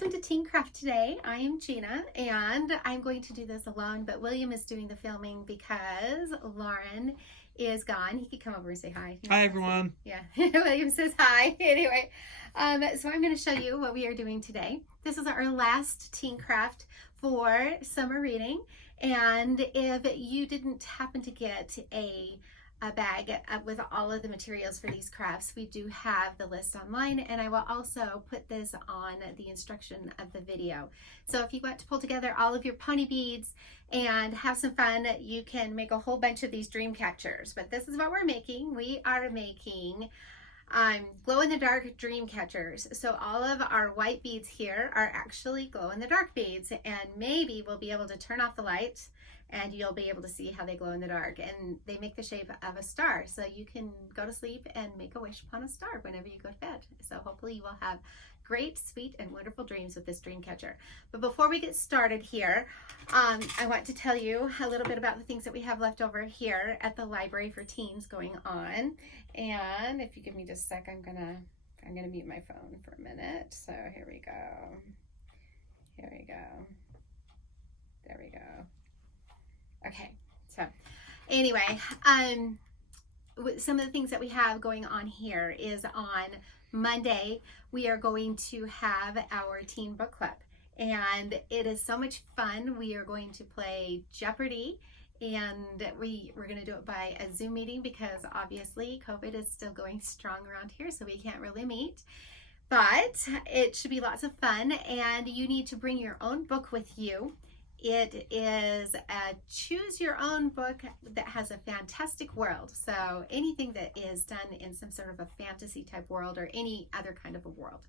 welcome to Teen Craft today. I am Gina and I'm going to do this alone, but William is doing the filming because Lauren is gone. He could come over and say hi. Hi everyone. Yeah, William says hi. Anyway, so I'm going to show you what we are doing today. This is our last Teen Craft for summer reading, and if you didn't happen to get a bag with all of the materials for these crafts, we do have the list online, and I will also put this on the instruction of the video. So if you want to pull together all of your pony beads and have some fun, you can make a whole bunch of these dream catchers. But this is what we're making. We are making glow-in-the-dark dream catchers. So all of our white beads here are actually glow-in-the-dark beads, and maybe we'll be able to turn off the light and you'll be able to see how they glow in the dark. And they make the shape of a star, so you can go to sleep and make a wish upon a star whenever you go to bed. So hopefully you will have great, sweet, and wonderful dreams with this dream catcher. But before we get started here, I want to tell you a little bit about the things that we have left over here at the library for teens going on. And if you give me just a sec, I'm gonna mute my phone for a minute. So here we go. Here we go. There we go. Okay, so anyway, some of the things that we have going on here is on Monday, we are going to have our teen book club, and it is so much fun. We are going to play Jeopardy, and we're going to do it by a Zoom meeting because obviously COVID is still going strong around here, so we can't really meet. But it should be lots of fun, and you need to bring your own book with you. It is a choose your own book that has a fantastic world. So anything that is done in some sort of a fantasy type world or any other kind of a world.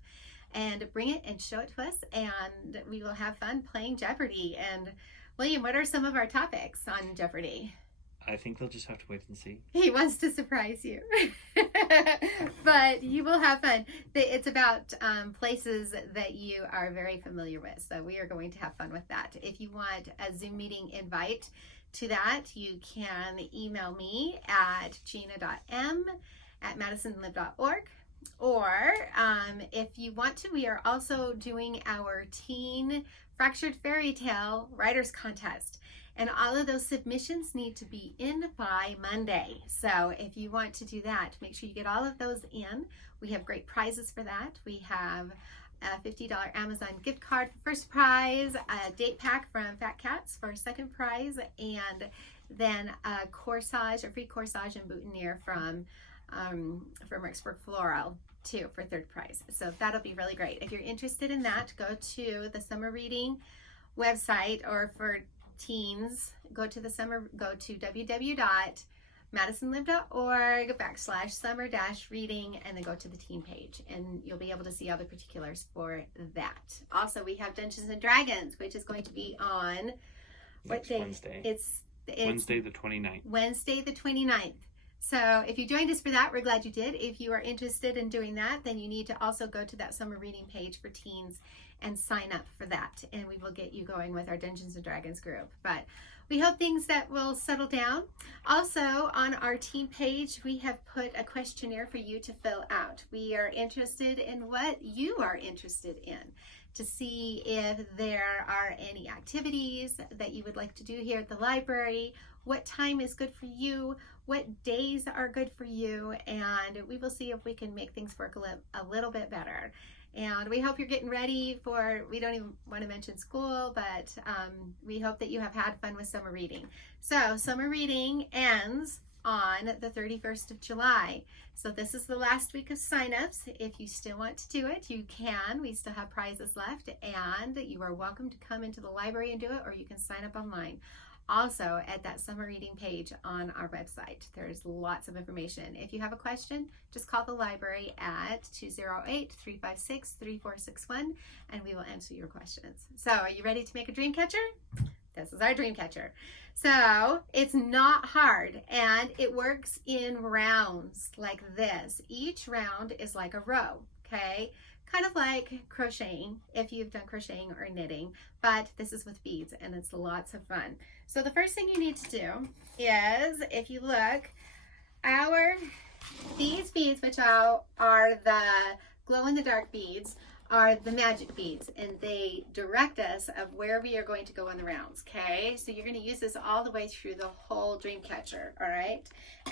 And bring it and show it to us, and we will have fun playing Jeopardy. And William, what are some of our topics on Jeopardy? I think they'll just have to wait and see. He wants to surprise you. But you will have fun. It's about places that you are very familiar with. So we are going to have fun with that. If you want a Zoom meeting invite to that, you can email me at gina.m@madisonlive.org. Or if you want to, we are also doing our Teen Fractured Fairy Tale Writers Contest. And all of those submissions need to be in by Monday. So if you want to do that, make sure you get all of those in. We have great prizes for that. We have a $50 Amazon gift card for first prize, a date pack from Fat Cats for second prize, and then a corsage, a free corsage and boutonniere from Rexburg Floral too for third prize. So that'll be really great. If you're interested in that, go to the summer reading website, or for teens, go to www.madisonlive.org/summer-reading, and then go to the teen page, and you'll be able to see all the particulars for that. Also, we have Dungeons and Dragons, which is going to be on what day? Wednesday. It's Wednesday the 29th. Wednesday the 29th. So if you joined us for that, we're glad you did. If you are interested in doing that, then you need to also go to that summer reading page for teens and sign up for that, and we will get you going with our Dungeons and Dragons group. But we hope things that will settle down. Also, on our teen page, we have put a questionnaire for you to fill out. We are interested in what you are interested in, to see if there are any activities that you would like to do here at the library, what time is good for you, what days are good for you, and we will see if we can make things work a little bit better. And we hope you're getting ready for, we don't even want to mention school, but we hope that you have had fun with summer reading. So summer reading ends on the 31st of July. So this is the last week of signups. If you still want to do it, you can. We still have prizes left, and you are welcome to come into the library and do it, or you can sign up online. Also, at that summer reading page on our website, there's lots of information. If you have a question, just call the library at 208-356-3461, and we will answer your questions. So, are you ready to make a dream catcher? This is our dream catcher. So, it's not hard, and it works in rounds like this. Each round is like a row, okay? Kind of like crocheting, if you've done crocheting or knitting, but this is with beads, and it's lots of fun. So the first thing you need to do is, if you look, these beads, which are the glow-in-the-dark beads, are the magic beads, and they direct us of where we are going to go on the rounds. Okay, so you're going to use this all the way through the whole dream catcher. All right,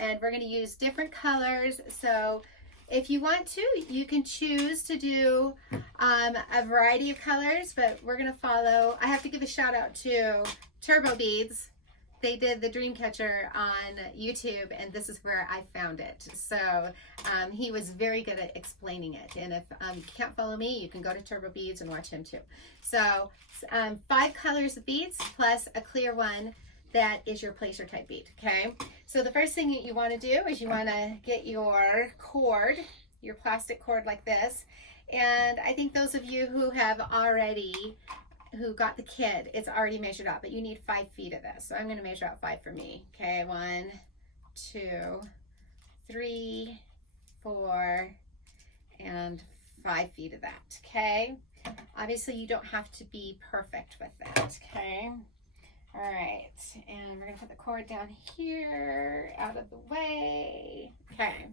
and we're going to use different colors. So if you want to, you can choose to do a variety of colors, but we're going to follow. I have to give a shout out to Turbo Beads. They did the dream catcher on YouTube, and this is where I found it. So he was very good at explaining it. And if you can't follow me, you can go to Turbo Beads and watch him too. So 5 colors of beads plus a clear one that is your placer type bead. Okay. So the first thing that you want to do is you want to get your cord, your plastic cord like this. And I think those of you who have already who got the kit, it's already measured out, but you need 5 feet of this. So I'm going to measure out 5 for me. Okay, 1, 2, 3, 4, and 5 feet of that. Okay, obviously you don't have to be perfect with that. Okay, all right, and we're going to put the cord down here out of the way. Okay,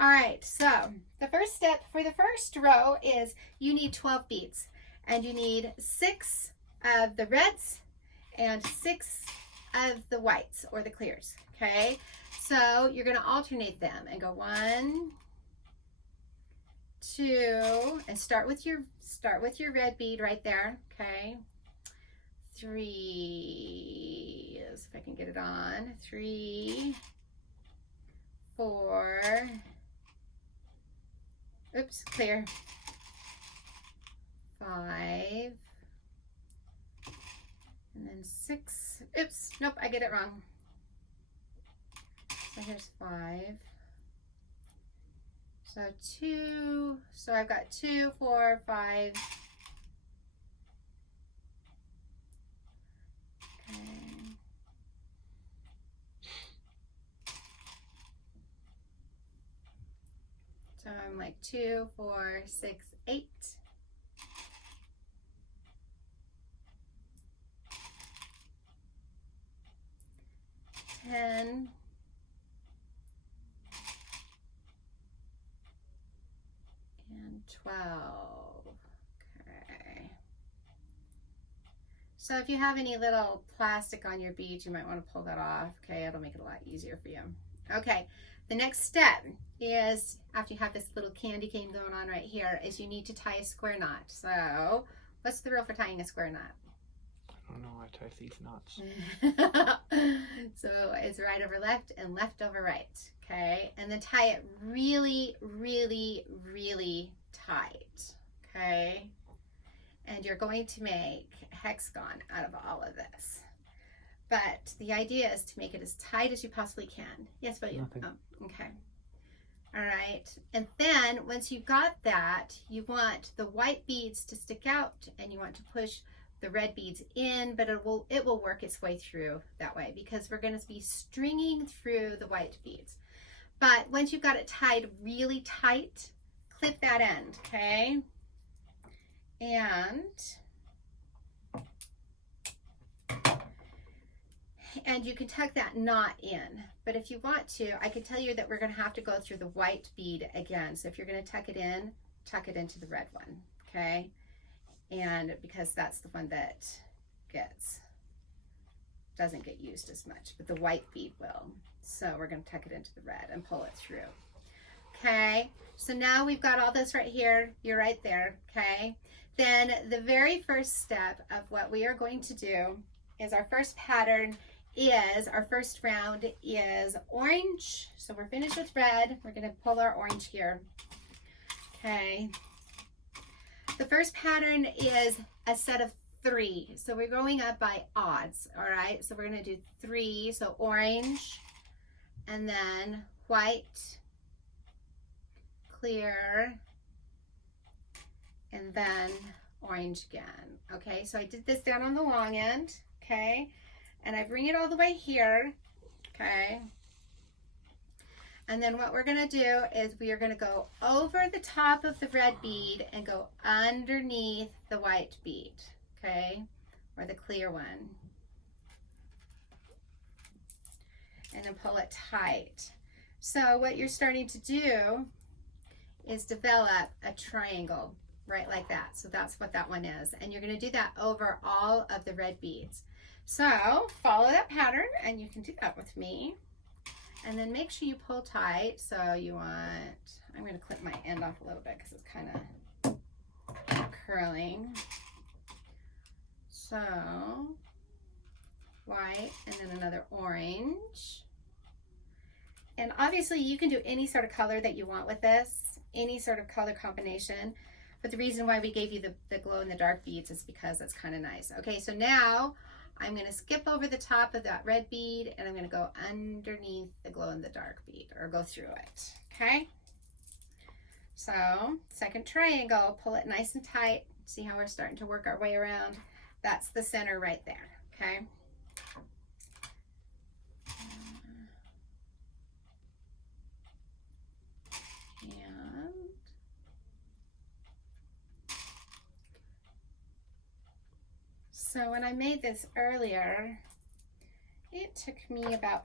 all right, so the first step for the first row is you need 12 beads. And you need 6 of the reds and 6 of the whites or the clears. Okay, so you're going to alternate them and go 1, 2, and start with your red bead right there. Okay, 3. If I can get it on. 3, 4. Oops, clear. 5, and then 6. Oops, nope, I get it wrong. So here's 5. So 2. So I've got 2, 4, 5. Okay. So I'm like 2, 4, 6, 8. 10, and 12. Okay. So if you have any little plastic on your beads, you might want to pull that off. Okay, it'll make it a lot easier for you. Okay, the next step is, after you have this little candy cane going on right here, is you need to tie a square knot. So what's the rule for tying a square knot? I don't know, I tie thief knots. So it's right over left and left over right. Okay, and then tie it really, really, really tight. Okay, and you're going to make a hexagon out of all of this. But the idea is to make it as tight as you possibly can. Yes, but you. Oh, okay. All right, and then once you've got that, you want the white beads to stick out, and you want to push the red beads in, but it will work its way through that way because we're going to be stringing through the white beads. But once you've got it tied really tight, clip that end, okay? And you can tuck that knot in, but if you want to, I can tell you that we're going to have to go through the white bead again. So if you're going to tuck it into the red one, okay? And because that's the one that doesn't get used as much, but the white bead will. So we're going to tuck it into the red and pull it through. Okay, so now we've got all this right here. You're right there, okay? Then the very first step of what we are going to do is our first pattern is, our first round is orange. So we're finished with red. We're going to pull our orange here. Okay. The first pattern is a set of 3. So we're going up by odds, all right? So we're going to do 3. So orange, and then white, clear, and then orange again. Okay, so I did this down on the long end, okay? And I bring it all the way here, okay? And then what we're going to do is we are going to go over the top of the red bead and go underneath the white bead, okay? Or the clear one. And then pull it tight. So what you're starting to do is develop a triangle. right like that. So that's what that one is. And you're going to do that over all of the red beads. So follow that pattern, and you can do that with me. And then make sure you pull tight. So you want, I'm going to clip my end off a little bit because it's kind of curling. So white and then another orange. And obviously you can do any sort of color that you want with this, any sort of color combination. But the reason why we gave you the glow in the dark beads is because it's kind of nice. Okay, so now I'm going to skip over the top of that red bead, and I'm going to go underneath the glow in the dark bead, or go through it. Okay, so second triangle, pull it nice and tight. See how we're starting to work our way around? That's the center right there. Okay, so when I made this earlier, it took me about,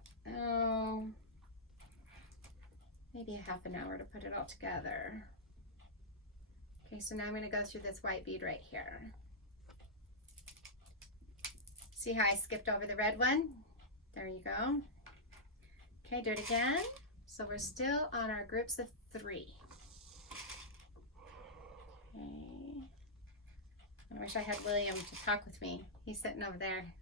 maybe a half an hour to put it all together. Okay, so now I'm going to go through this white bead right here. See how I skipped over the red one? There you go. Okay, do it again. So we're still on our groups of 3. Okay. I wish I had William to talk with me. He's sitting over there.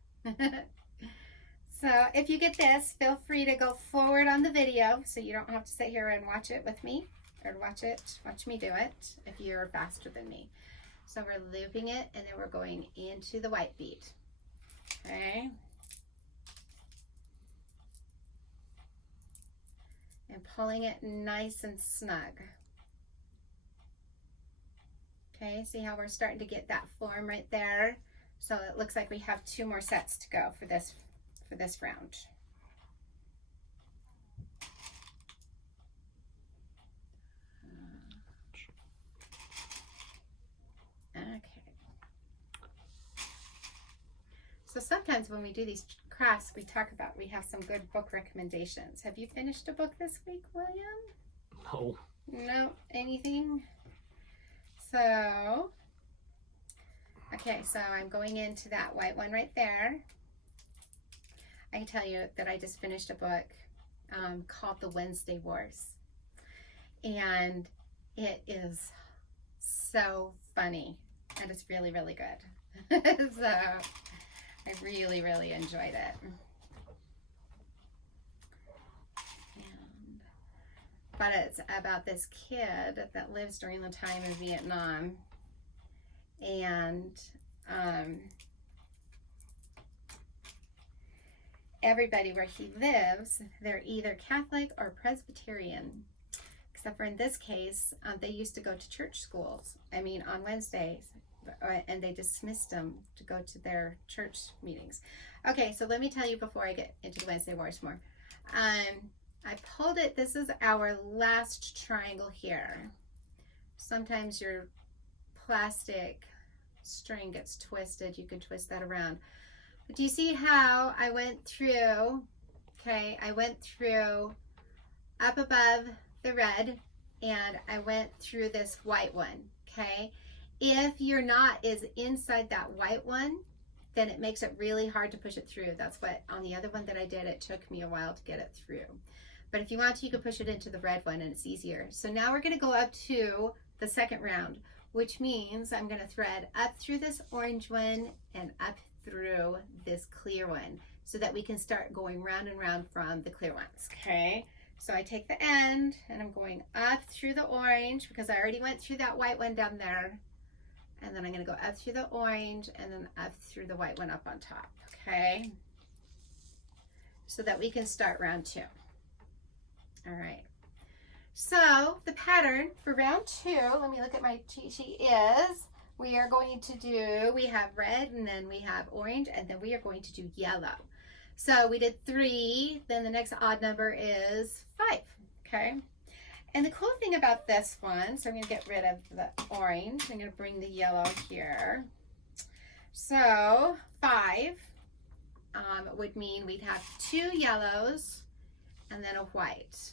So if you get this, feel free to go forward on the video so you don't have to sit here and watch it with me, or watch me do it if you're faster than me. So we're looping it, and then we're going into the white bead. Okay. And pulling it nice and snug. Okay, see how we're starting to get that form right there? So it looks like we have 2 more sets to go for this round. Okay. So sometimes when we do these crafts, we have some good book recommendations. Have you finished a book this week, William? No. No, anything? So, okay, so I'm going into that white one right there. I can tell you that I just finished a book called The Wednesday Wars. And it is so funny, and it's really, really good. So I really, really enjoyed it. But it's about this kid that lives during the time of Vietnam, and everybody where he lives, they're either Catholic or Presbyterian, except for in this case, they used to go to church schools, on Wednesdays, and they dismissed them to go to their church meetings. Okay, so let me tell you before I get into the Wednesday Wars more. I pulled it. This is our last triangle here. Sometimes your plastic string gets twisted. You can twist that around. But do you see how I went through, okay, I went through up above the red, and I went through this white one, okay? If your knot is inside that white one, then it makes it really hard to push it through. That's what, on the other one that I did, it took me a while to get it through. But if you want to, you can push it into the red one, and it's easier. So now we're going to go up to the second round, which means I'm going to thread up through this orange one and up through this clear one, so that we can start going round and round from the clear ones. Okay, so I take the end, and I'm going up through the orange because I already went through that white one down there, and then I'm going to go up through the orange and then up through the white one up on top. Okay, so that we can start round 2. All right, so the pattern for round 2, let me look at my cheat sheet, is we are going to do, we have red, and then we have orange, and then we are going to do yellow. So we did 3, then the next odd number is 5, okay? And the cool thing about this one, so I'm going to get rid of the orange, I'm going to bring the yellow here. So 5 would mean we'd have 2 yellows and then a white,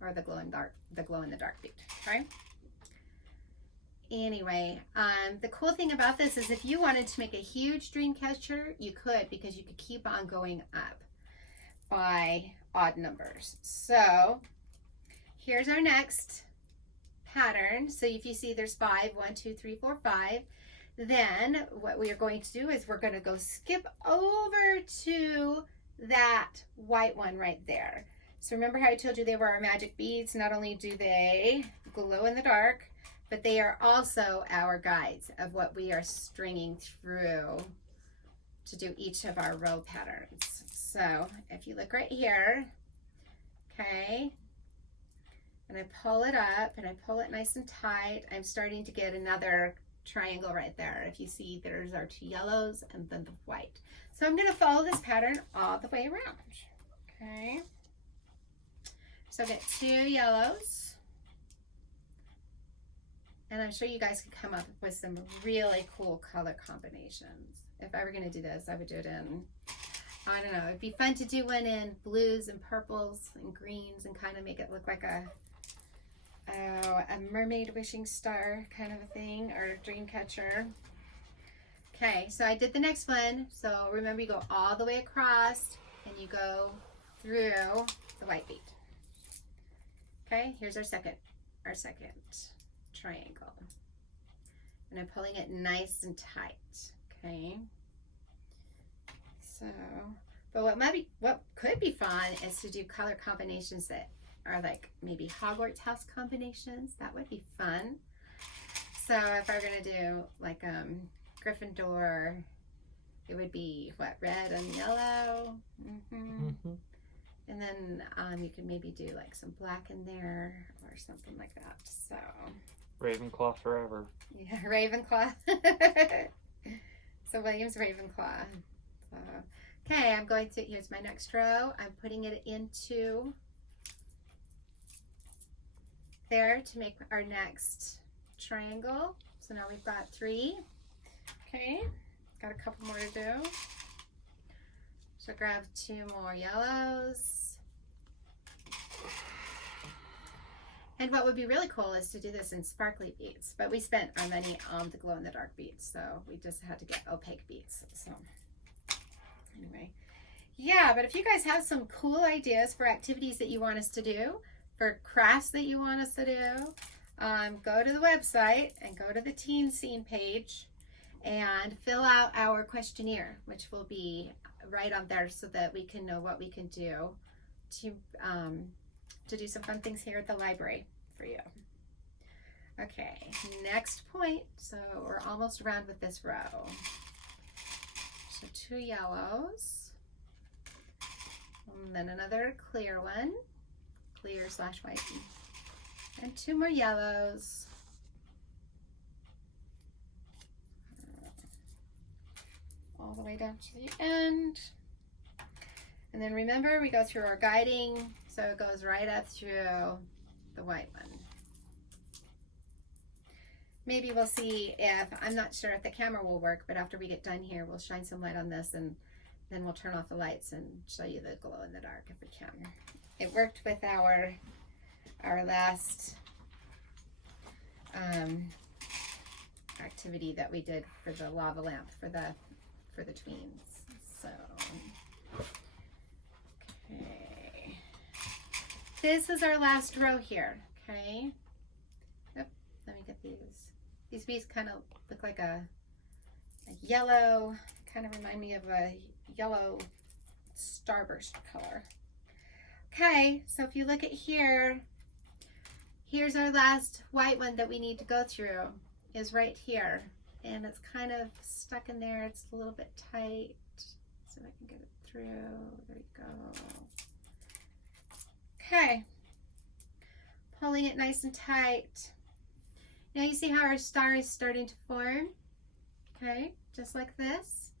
or the glow in the dark bead, okay? Anyway, the cool thing about this is if you wanted to make a huge dream catcher, you could, because you could keep on going up by odd numbers. So here's our next pattern. So if you see there's 5, 1, 2, 3, 4, 5, then what we are going to do is we're going to go skip over to that white one right there. So remember how I told you they were our magic beads? Not only do they glow in the dark, but they are also our guides of what we are stringing through to do each of our row patterns. So if you look right here, okay, and I pull it up and I pull it nice and tight, I'm starting to get another triangle right there. If you see, there's our 2 yellows and then the white. So I'm going to follow this pattern all the way around. Okay, so I'll get 2 yellows. And I'm sure you guys could come up with some really cool color combinations. If I were going to do this, I would do it in, I don't know, it'd be fun to do one in blues and purples and greens and kind of make it look like a mermaid wishing star kind of a thing, or a dream catcher. Okay, so I did the next one. So remember, you go all the way across and you go through the white bead. Okay, here's our second triangle, and I'm pulling it nice and tight. Okay, so but what could be fun is to do color combinations that are like maybe Hogwarts house combinations. That would be fun. So if I were gonna do like Gryffindor, it would be what, red and yellow. And then you could maybe do like some black in there or something like that. So Ravenclaw forever. yeah, Ravenclaw. So William's Ravenclaw. So, okay, I'm going to, here's my next row. I'm putting it into there to make our next triangle. So now we've got 3. Okay, got a couple more to do. So grab 2 more yellows. And what would be really cool is to do this in sparkly beads, but we spent our money on the glow in the dark beads, so we just had to get opaque beads. So anyway, yeah, but if you guys have some cool ideas for activities that you want us to do, for crafts that you want us to do, go to the website and go to the Teen Scene page and fill out our questionnaire, which will be right on there so that we can know what we can do to do some fun things here at the library for you. Okay, next point. So we're almost around with this row. So 2 yellows, and then another clear one, clear/white, and 2 more yellows. All the way down to the end. And then remember, we go through our guiding, so it goes right up through the white one. Maybe we'll see if, I'm not sure if the camera will work, but after we get done here, we'll shine some light on this and then we'll turn off the lights and show you the glow in the dark if we can. It worked with our last activity that we did for the lava lamp for the tweens. So okay, this is our last row here. Okay, yep. Let me get these beads. Kind of look like a yellow, kind of remind me of a yellow starburst color. Okay, so if you look at here, here's our last white one that we need to go through, is right here. And it's kind of stuck in there. It's a little bit tight. So I can get it through. There you go. Okay. Pulling it nice and tight. Now you see how our star is starting to form? Okay, just like this.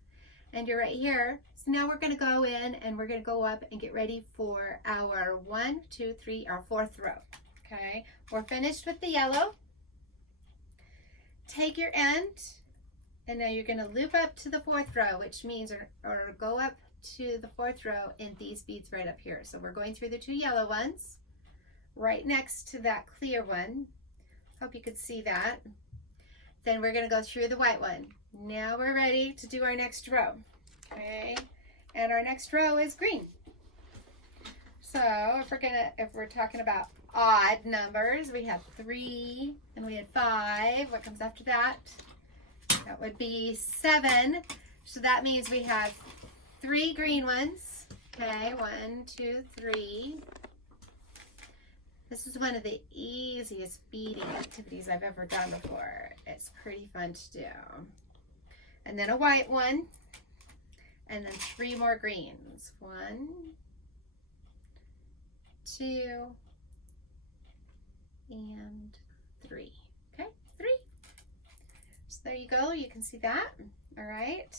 And you're right here. So now we're going to go in and we're going to go up and get ready for our 1, 2, 3, our 4th row. Okay, we're finished with the yellow. Take your end, and now you're going to loop up to the 4th row, which means, or go up to the 4th row in these beads right up here. So we're going through the 2 yellow ones, right next to that clear one. Hope you could see that. Then we're going to go through the white one. Now we're ready to do our next row. Okay, and our next row is green. So if we're talking about odd numbers, we have 3 and we had 5. What comes after that? That would be 7. So that means we have 3 green ones. Okay, 1, 2, 3. This is one of the easiest beading activities I've ever done before. It's pretty fun to do. And then a white one. And then 3 more greens. 1, 2, and 3. Okay, 3. So there you go. You can see that. All right.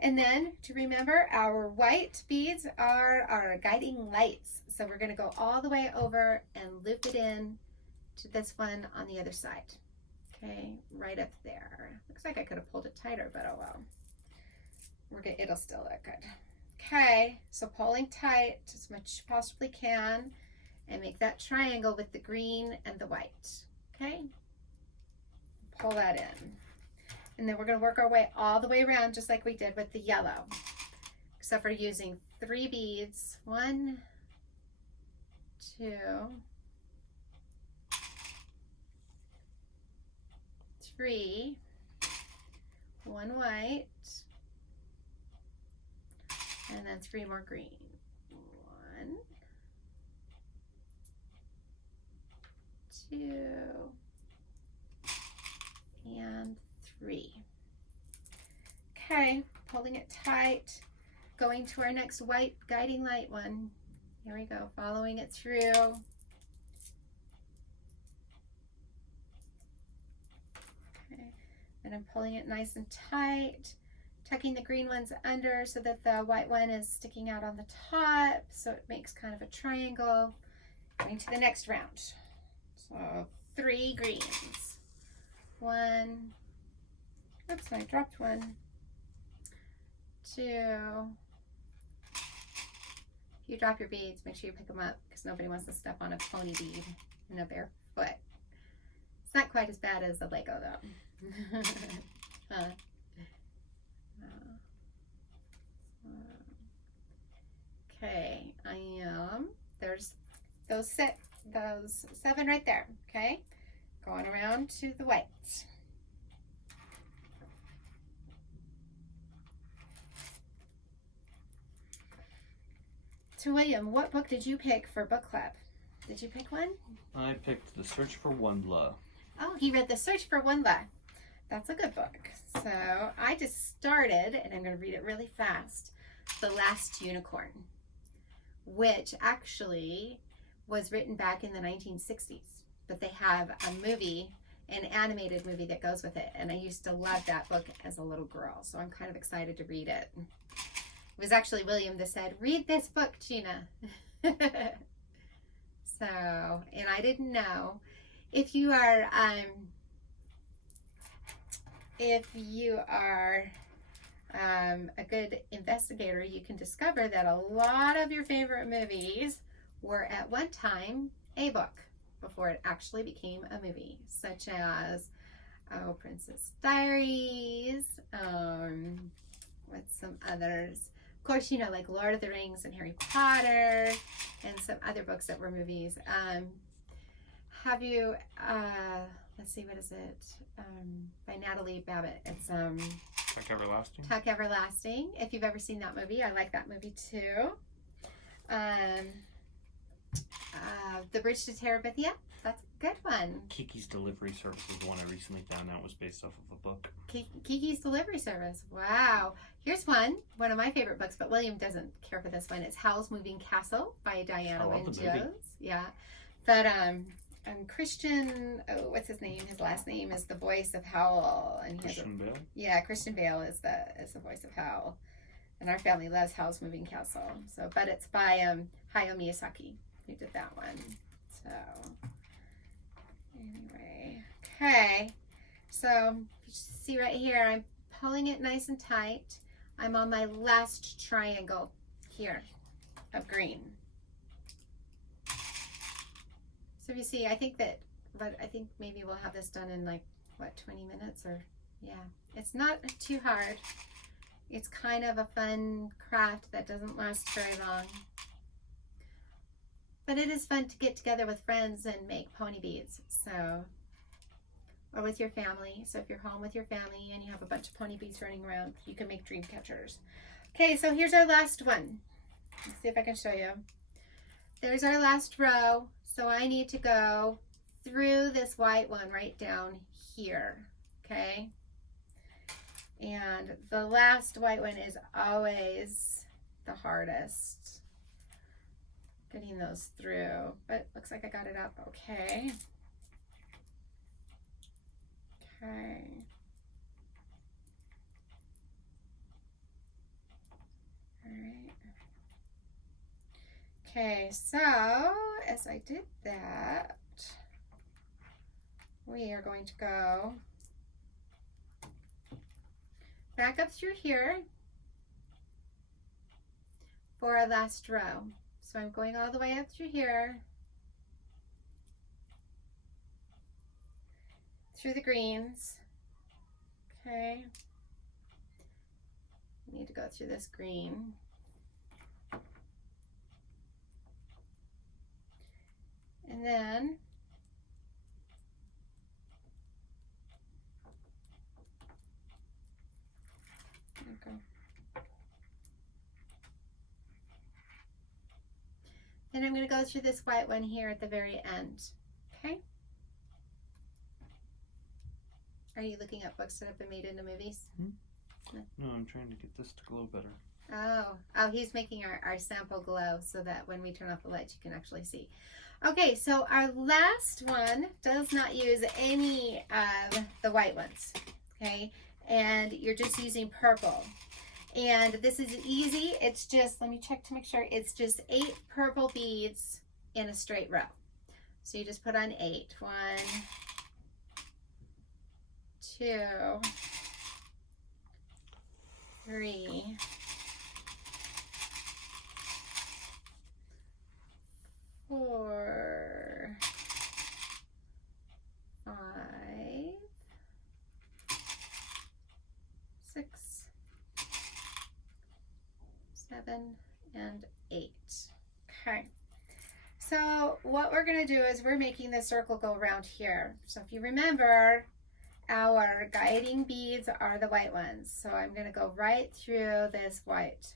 And then to remember, our white beads are our guiding lights. So we're going to go all the way over and loop it in to this one on the other side. Okay, right up there. Looks like I could have pulled it tighter, but oh well. It'll still look good. Okay, so pulling tight as much as you possibly can and make that triangle with the green and the white. Okay, pull that in. And then we're going to work our way all the way around just like we did with the yellow. Except for using 3 beads. 1, 2, 3, 1 white, and then 3 more green. 1, 2, and 3. Okay, pulling it tight, going to our next white guiding light one. Here we go, following it through. Okay, and I'm pulling it nice and tight, tucking the green ones under so that the white one is sticking out on the top, so it makes kind of a triangle. Going to the next round. So 3 greens. 1, oops, I dropped 1, 2. If you drop your beads, make sure you pick them up because nobody wants to step on a pony bead in a bare foot. It's not quite as bad as the Lego though. Okay, there's those 7 right there, okay? Going around to the whites. So William, what book did you pick for book club? Did you pick one? I picked The Search for Wondla. Oh, he read The Search for Wondla. That's a good book. So I just started, and I'm going to read it really fast, The Last Unicorn, which actually was written back in the 1960s. But they have a movie, an animated movie that goes with it. And I used to love that book as a little girl. So I'm kind of excited to read it. It was actually William that said, read this book, Gina. So, and I didn't know. If you are a good investigator, you can discover that a lot of your favorite movies were at one time a book before it actually became a movie, such as Princess Diaries, what's some others? Of course, you know, like Lord of the Rings and Harry Potter and some other books that were movies. Have you, let's see, what is it? By Natalie Babbitt. It's Tuck Everlasting. Tuck Everlasting. If you've ever seen that movie, I like that movie too. The Bridge to Terabithia. That's a good one. Kiki's Delivery Service is one I recently found out was based off of a book. Kiki's Delivery Service. Wow. Here's one of my favorite books, but William doesn't care for this one. It's Howl's Moving Castle by Diana Wynne Jones. Yeah. But Christian, what's his name? His last name is the voice of Howl. And Christian Bale? Yeah, Christian Bale is the voice of Howl. And our family loves Howl's Moving Castle. So, but it's by Hayao Miyazaki who did that one. So, anyway, okay. So, you see right here, I'm pulling it nice and tight. I'm on my last triangle here of green. So if you see, I think maybe we'll have this done in like what, 20 minutes or, yeah. It's not too hard. It's kind of a fun craft that doesn't last very long. But it is fun to get together with friends and make pony beads, so, or with your family. So if you're home with your family and you have a bunch of pony beads running around, you can make dream catchers. Okay, so here's our last one. Let's see if I can show you. There's our last row. So I need to go through this white one right down here, okay? And the last white one is always the hardest. Getting those through, but looks like I got it up okay. Okay. All right. Okay, so as I did that, we are going to go back up through here for our last row. So I'm going all the way up through here, through the greens. Okay. I need to go through this green. And then there we go. Then I'm going to go through this white one here at the very end. Okay. Are you looking at books that have been made into movies? No, I'm trying to get this to glow better. Oh, he's making our sample glow so that when we turn off the lights, you can actually see. Okay, so our last one does not use any of the white ones, okay? And you're just using purple. And this is easy. It's just, let me check to make sure, it's just 8 purple beads in a straight row. So you just put on 8. 1, 2, 3, 4, 5, 6, 7, and 8. Okay. So what we're going to do is we're making this circle go around here. So if you remember, our guiding beads are the white ones. So I'm going to go right through this white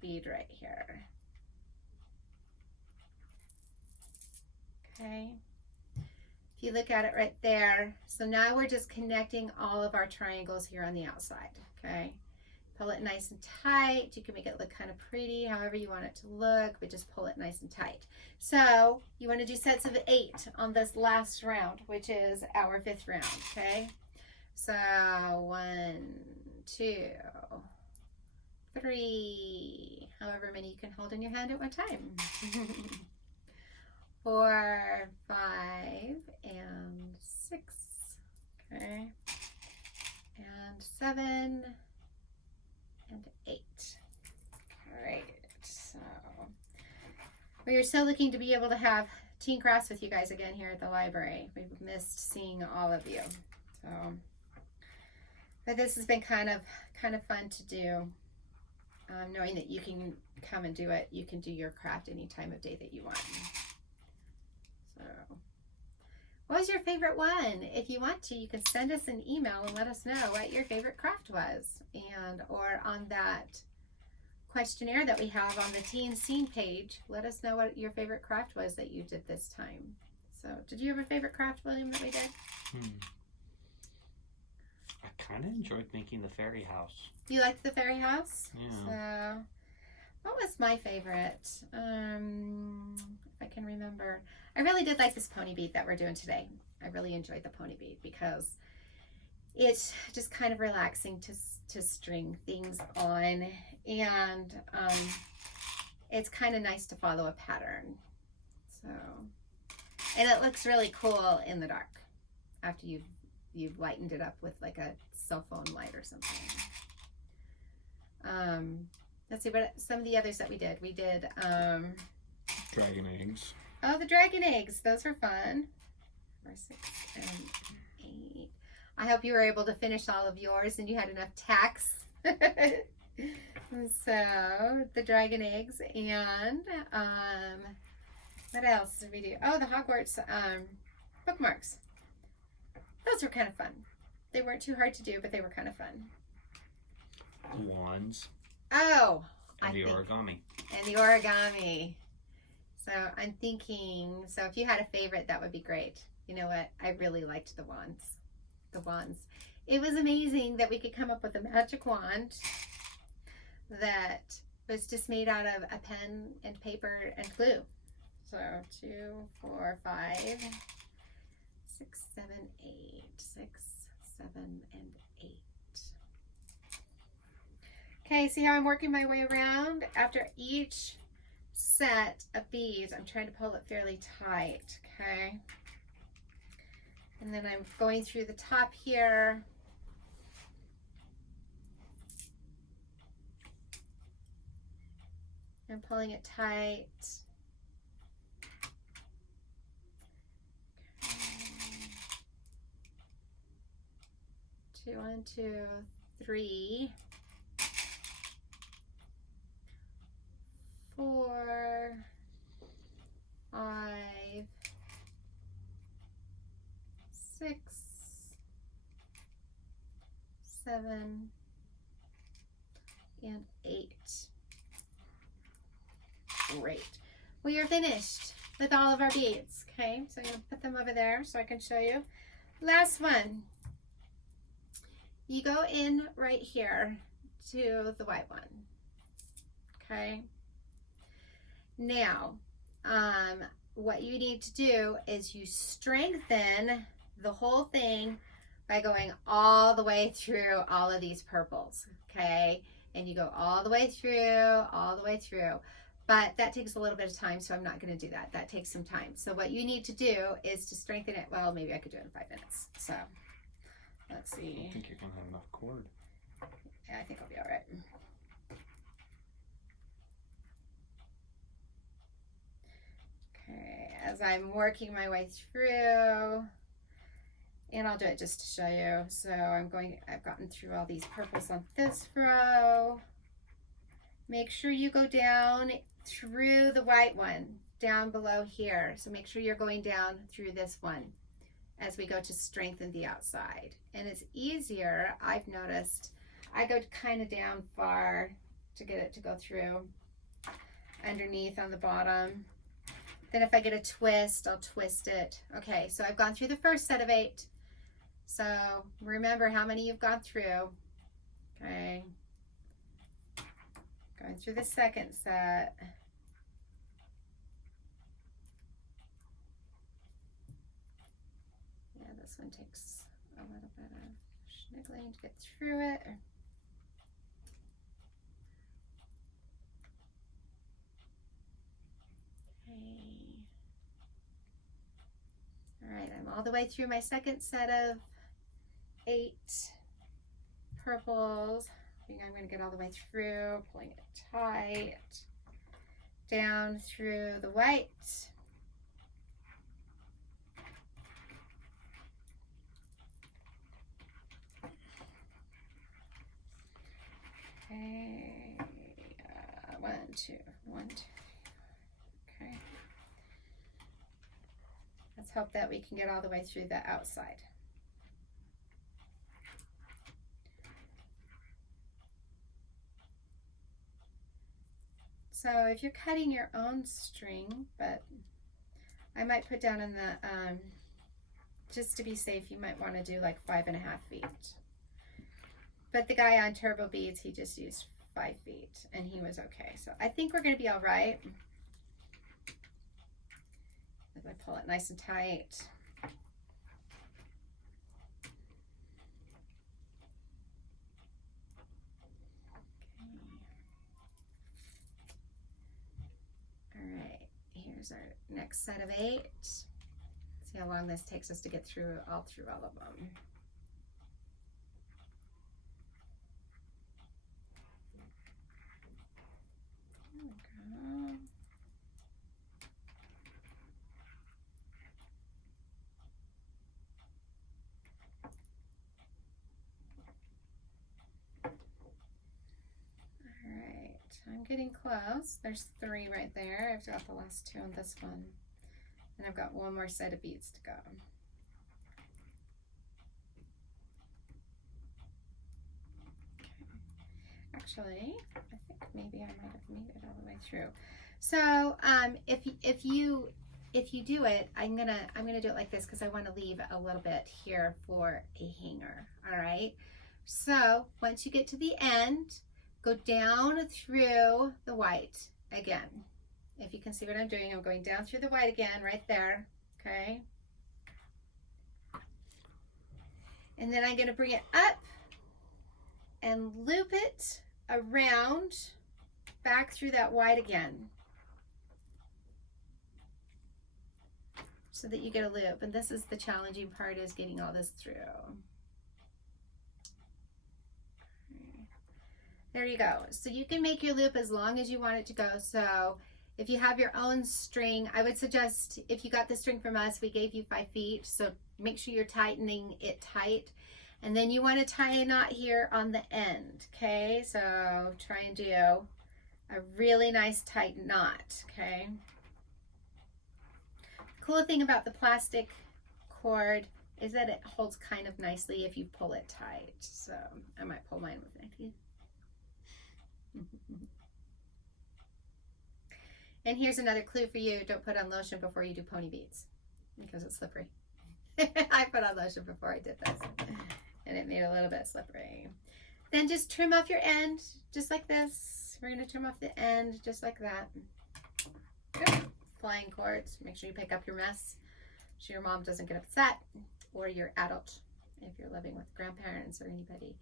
bead right here. Okay. If you look at it right there, so now we're just connecting all of our triangles here on the outside. Okay. Pull it nice and tight. You can make it look kind of pretty, however you want it to look, but just pull it nice and tight. So you want to do sets of 8 on this last round, which is our 5th round, okay? So 1, 2, 3, however many you can hold in your hand at one time. 4, 5, and 6, okay? And 7, and 8. All right, so we are still looking to be able to have teen crafts with you guys again here at the library. We've missed seeing all of you. So, but this has been kind of fun to do. Knowing that you can come and do it, you can do your craft any time of day that you want. So, what was your favorite one? If you want to, you can send us an email and let us know what your favorite craft was, and or on that questionnaire that we have on the Teen Scene page, let us know what your favorite craft was that you did this time. So, did you have a favorite craft, William, that we did? I kind of enjoyed making the fairy house. You liked the fairy house? Yeah. So, what was my favorite? If I can remember. I really did like this pony bead that we're doing today. I really enjoyed the pony bead because it's just kind of relaxing to string things on, and it's kind of nice to follow a pattern. So, and it looks really cool in the dark after you've lightened it up with like a cell phone light or something. Let's see what some of the others that we did. We did Dragon eggs. oh, the dragon eggs. Those were fun. 4, 6, and 8. I hope you were able to finish all of yours and you had enough tacks. So the dragon eggs and what else did we do? Oh, the Hogwarts bookmarks. Those were kind of fun. They weren't too hard to do, but they were kind of fun. The wands. Oh, And the origami. And the origami. So I'm thinking, so if you had a favorite, that would be great. You know what? I really liked the wands. The wands. It was amazing that we could come up with a magic wand that was just made out of a pen and paper and glue. So 2, 4, 5, 6, 7, 8, 6, 7, and 8. Okay, see how I'm working my way around? After each set of beads, I'm trying to pull it fairly tight, okay? And then I'm going through the top here. I'm pulling it tight. Okay. 1, 2, 3, 4, 5, 6, 7, and 8. Great. We are finished with all of our beads. Okay, so I'm going to put them over there so I can show you. Last one. You go in right here to the white one. Okay. Now, what you need to do is you strengthen the whole thing by going all the way through all of these purples. Okay, and you go all the way through. But that takes a little bit of time, so I'm not going to do that. That takes some time. So what you need to do is to strengthen it. Well, maybe I could do it in 5 minutes. So let's see. I think you're going to have enough cord. Yeah, I think I'll be all right. Okay, as I'm working my way through, and I'll do it just to show you. So I've gotten through all these purples on this row. Make sure you go down through the white one down below here. So make sure you're going down through this one as we go to strengthen the outside. And it's easier, I've noticed, I go kind of down far to get it to go through underneath on the bottom. Then if I get a twist, I'll twist it. Okay, so I've gone through the first set of 8. So remember how many you've gone through. Okay. Going through the second set. Yeah, this one takes a little bit of sniggling to get through it. Okay. All right, I'm all the way through my second set of 8 purples. I think I'm going to get all the way through, pulling it tight, down through the white. Okay, 1, 2, 1, 2. Okay. Let's hope that we can get all the way through the outside. So if you're cutting your own string, but I might put down in the, just to be safe, you might want to do like 5.5 feet. But the guy on Turbo Beads, he just used 5 feet and he was okay. So I think we're going to be all right. If I pull it nice and tight. Here's our next set of 8. See how long this takes us to get through all of them. There we go. I'm getting close. There's 3 right there. I've got the last 2 on this one. And I've got 1 more set of beads to go. Okay. Actually, I think maybe I might have made it all the way through. So if you do it, I'm gonna do it like this because I want to leave a little bit here for a hanger. All right. So once you get to the end, go down through the white again. If you can see what I'm doing, I'm going down through the white again right there. Okay. And then I'm going to bring it up and loop it around back through that white again, so that you get a loop. And this is the challenging part, is getting all this through. There you go. So you can make your loop as long as you want it to go. So if you have your own string, I would suggest, if you got the string from us, we gave you 5 feet. So make sure you're tightening it tight. And then you want to tie a knot here on the end. Okay, so try and do a really nice tight knot. Okay. Cool thing about the plastic cord is that it holds kind of nicely if you pull it tight. So I might pull mine with my teeth. And here's another clue for you: don't put on lotion before you do pony beads because it's slippery. I put on lotion before I did this and it made it a little bit slippery. Then just trim off your end just like this. We're going to trim off the end just like that. Good. Flying cords. Make sure you pick up your mess so your mom doesn't get upset, or your adult if you're living with grandparents or anybody.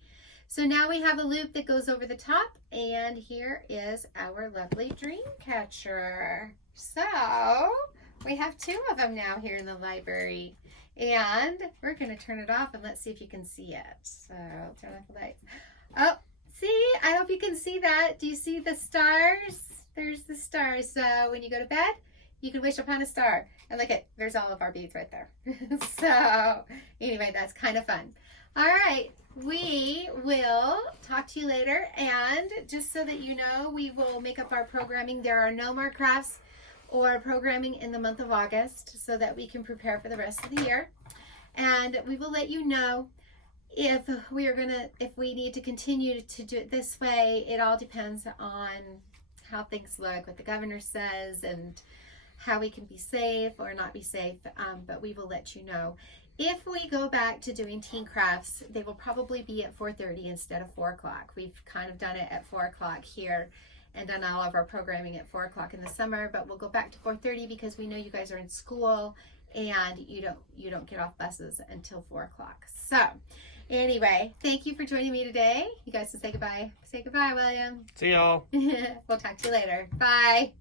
So now we have a loop that goes over the top, and here is our lovely dream catcher. So we have 2 of them now here in the library, and we're going to turn it off and let's see if you can see it. So I'll turn off the lights. Oh, see, I hope you can see that. Do you see the stars? There's the stars. So when you go to bed, you can wish upon a star. And look at, there's all of our beads right there. So anyway, that's kind of fun. All right, we will talk to you later. And just so that you know, we will make up our programming. There are no more crafts or programming in the month of August, so that we can prepare for the rest of the year. And we will let you know if we need to continue to do it this way. It all depends on how things look, what the governor says, and how we can be safe or not be safe, but we will let you know. If we go back to doing teen crafts, they will probably be at 4:30 instead of 4 o'clock. We've kind of done it at 4 o'clock here and done all of our programming at 4 o'clock in the summer, but we'll go back to 4:30 because we know you guys are in school and you don't get off buses until 4 o'clock. So anyway, thank you for joining me today. You guys can say goodbye. Say goodbye, William. See y'all. We'll talk to you later. Bye.